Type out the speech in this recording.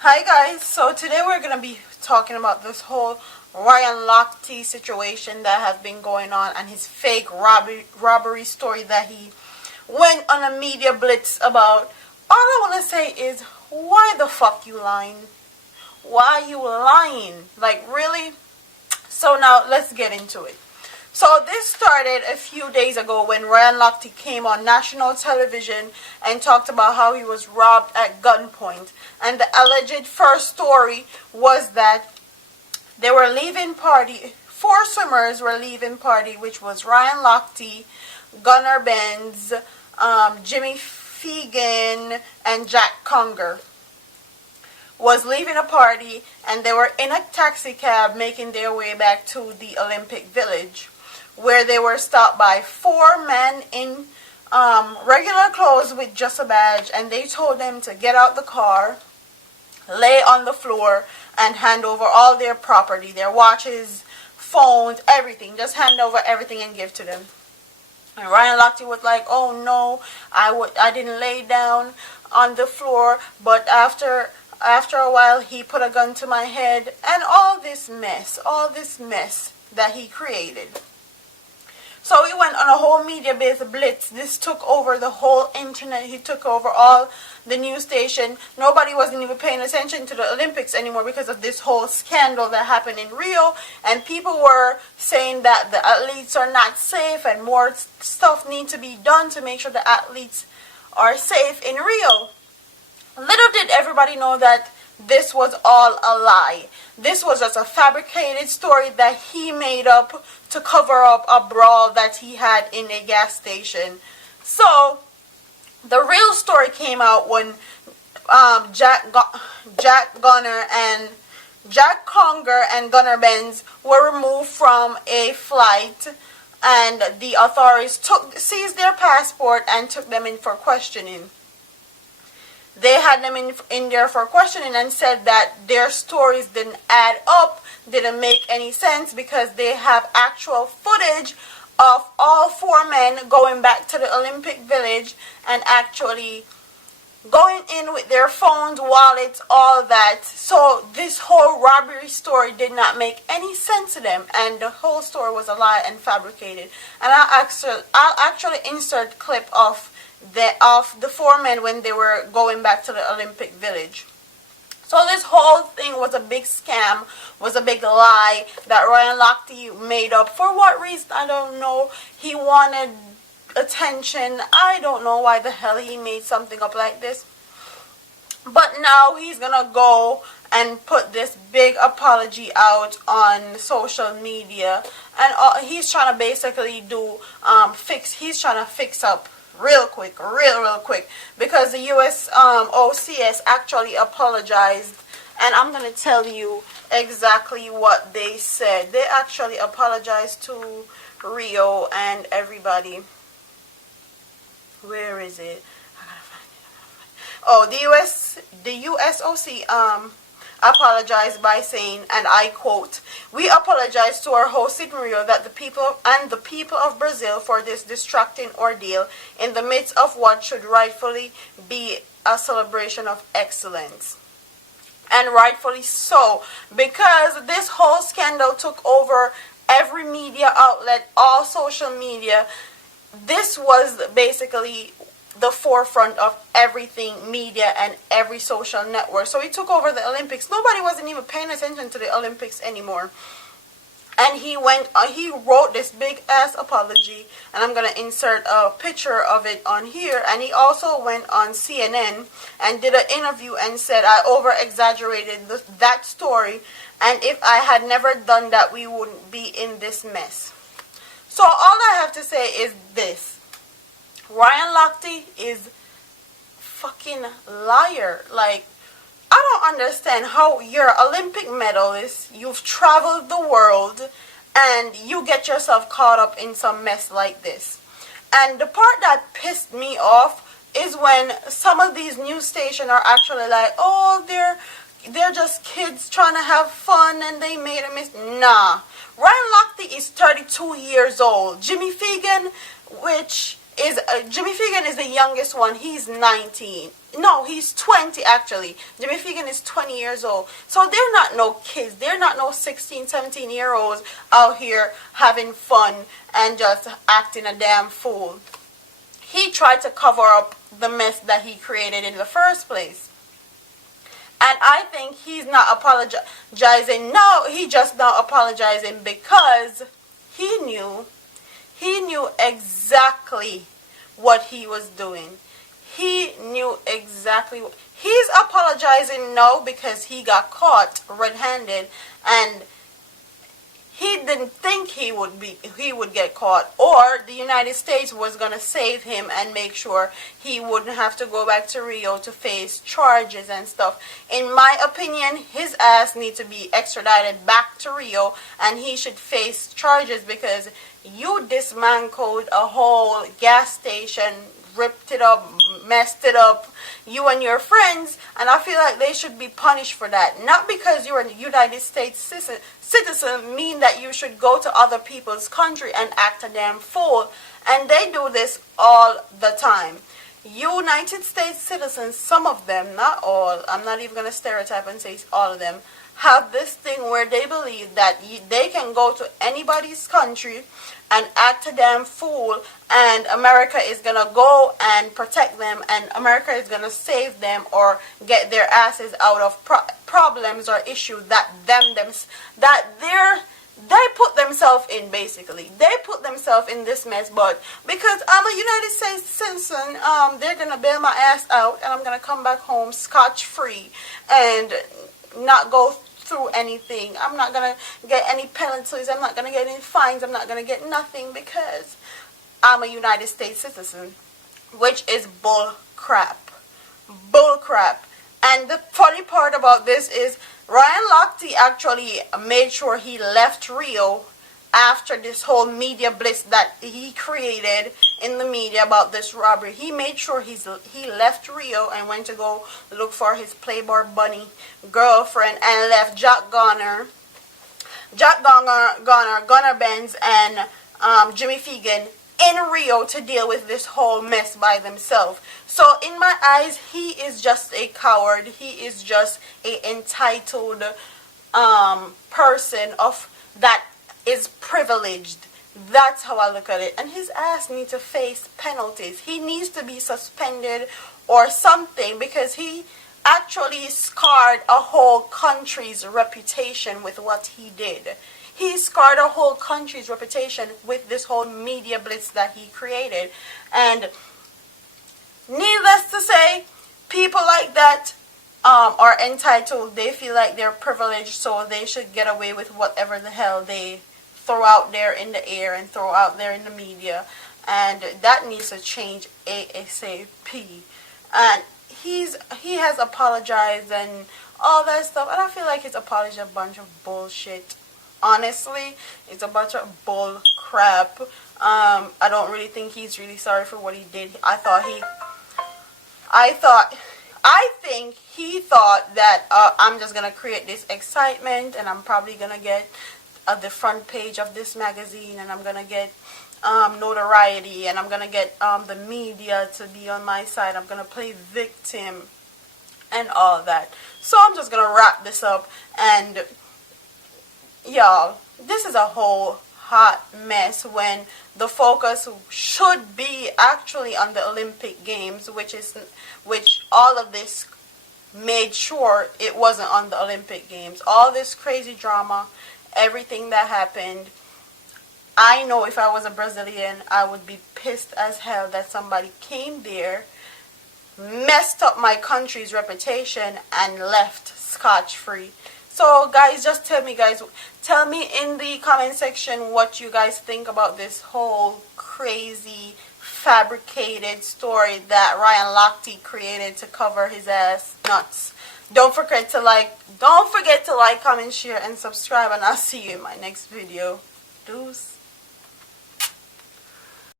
Hi guys, so today we're going to be talking about this whole Ryan Lochte situation that has been going on and his fake robbery story that he went on a media blitz about. All I want to say is, why the fuck you lying? Why you lying? Like, really? So now let's get into it. So this started a few days ago when Ryan Lochte came on national television and talked about how he was robbed at gunpoint. And the alleged first story was that they were leaving party. Four swimmers were leaving party, which was Ryan Lochte, Gunnar Benz, Jimmy Fegan, and Jack Conger was leaving a party, and they were in a taxi cab making their way back to the Olympic Village, where they were stopped by four men in regular clothes with just a badge, and they told them to get out the car, lay on the floor, and hand over all their property, their watches, phones, everything. Just hand over everything and give to them. And Ryan Lochte was like, "Oh no, I didn't lay down on the floor, but after a while he put a gun to my head," and all this mess that he created. So he went on a whole media-based blitz. This took over the whole internet. He took over all the news station. Nobody wasn't even paying attention to the Olympics anymore because of this whole scandal that happened in Rio. And people were saying that the athletes are not safe and more stuff needs to be done to make sure the athletes are safe in Rio. Little did everybody know that this was all a lie. This was just a fabricated story that he made up to cover up a brawl that he had in a gas station. So the real story came out when Jack Conger and Gunnar Benz were removed from a flight, and the authorities seized their passport and took them in for questioning. They had them in there for questioning and said that their stories didn't add up, didn't make any sense, because they have actual footage of all four men going back to the Olympic Village and actually going in with their phones, wallets, all that. So this whole robbery story did not make any sense to them, and the whole story was a lie and fabricated. And I'll actually insert clip of the four men when they were going back to the Olympic Village. So this whole thing was a big scam, was a big lie that Ryan Lochte made up. For what reason, I don't know. He wanted attention. I don't know why the hell he made something up like this. But now he's gonna go and put this big apology out on social media, and he's trying to basically do he's trying to fix up real quick, because the US OCS actually apologized, and I'm gonna tell you exactly what they said. They actually apologized to Rio and everybody. Where is it? I gotta find it. Oh, the USOC apologized by saying, and I quote, "We apologize to our host in Rio that the people of Brazil for this distracting ordeal in the midst of what should rightfully be a celebration of excellence." And rightfully so, because this whole scandal took over every media outlet, all social media. This was basically the forefront of everything media and every social network. So he took over the Olympics. Nobody wasn't even paying attention to the Olympics anymore. And he wrote this big ass apology, and I'm gonna insert a picture of it on here. And he also went on CNN and did an interview and said, "I over exaggerated that story, and if I had never done that, we wouldn't be in this mess." So all I have to say is this: Ryan Lochte is fucking liar. Like, I don't understand how you're an Olympic medalist, you've traveled the world, and you get yourself caught up in some mess like this. And the part that pissed me off is when some of these news stations are actually like, "Oh, they're just kids trying to have fun and they made a mistake." Nah. Ryan Lochte is 32 years old. Jimmy Fegan is the youngest one. He's 19. no, he's 20 actually. Jimmy Fagan is 20 years old. So they're not no kids. They're not no 16, 17-year-olds out here having fun and just acting a damn fool. He tried to cover up the mess that he created in the first place. And I think he's not apologizing. No, he just not apologizing because he knew exactly what he was doing. He knew exactly what he's apologizing now because he got caught red-handed, and he didn't think he would get caught, or the United States was going to save him and make sure he wouldn't have to go back to Rio to face charges and stuff. In my opinion, his ass needs to be extradited back to Rio, and he should face charges because you dismantled a whole gas station, ripped it up, messed it up, you and your friends, and I feel like they should be punished for that. Not because you're a United States citizen mean that you should go to other people's country and act a damn fool, and they do this all the time. United States citizens, some of them, not all, I'm not even going to stereotype and say all of them, have this thing where they believe that they can go to anybody's country and act a damn fool, and America is going to go and protect them, and America is going to save them or get their asses out of problems or issues that they put themselves in. Basically, they put themselves in this mess. But because I'm a United States citizen, they're going to bail my ass out, and I'm going to come back home scotch-free and not go through anything. I'm not going to get any penalties. I'm not going to get any fines. I'm not going to get nothing because I'm a United States citizen, which is bull crap. Bull crap. And the funny part about this is Ryan Lochte actually made sure he left Rio after this whole media blitz that he created in the media about this robbery. He made sure he left Rio and went to go look for his Playboy bunny girlfriend, and left Gunner Benz, and Jimmy Fagan in Rio to deal with this whole mess by themselves. So in my eyes, he is just a coward. He is just a entitled person that is privileged. That's how I look at it. And his ass needs to face penalties. He needs to be suspended or something, because he actually scarred a whole country's reputation with what he did. He scarred a whole country's reputation with this whole media blitz that he created. And needless to say, people like that are entitled. They feel like they're privileged, so they should get away with whatever the hell they throw out there in the air and throw out there in the media. And that needs to change ASAP. And he has apologized and all that stuff, and I feel like his apology a bunch of bullshit. Honestly, it's a bunch of bull crap. I don't really think he's really sorry for what he did. I think he thought that I'm just gonna create this excitement, and I'm probably gonna get the front page of this magazine, and I'm gonna get notoriety, and I'm gonna get the media to be on my side. I'm gonna play victim and all that. So I'm just gonna wrap this up, and y'all, this is a whole hot mess when the focus should be actually on the Olympic Games, which all of this made sure it wasn't on the Olympic Games. All this crazy drama, everything that happened. I know if I was a Brazilian, I would be pissed as hell that somebody came there, messed up my country's reputation, and left scotch-free. So guys, just tell me in the comment section what you guys think about this whole crazy fabricated story that Ryan Lochte created to cover his ass nuts. Don't forget to like, comment, share, and subscribe, and I'll see you in my next video. Deuce.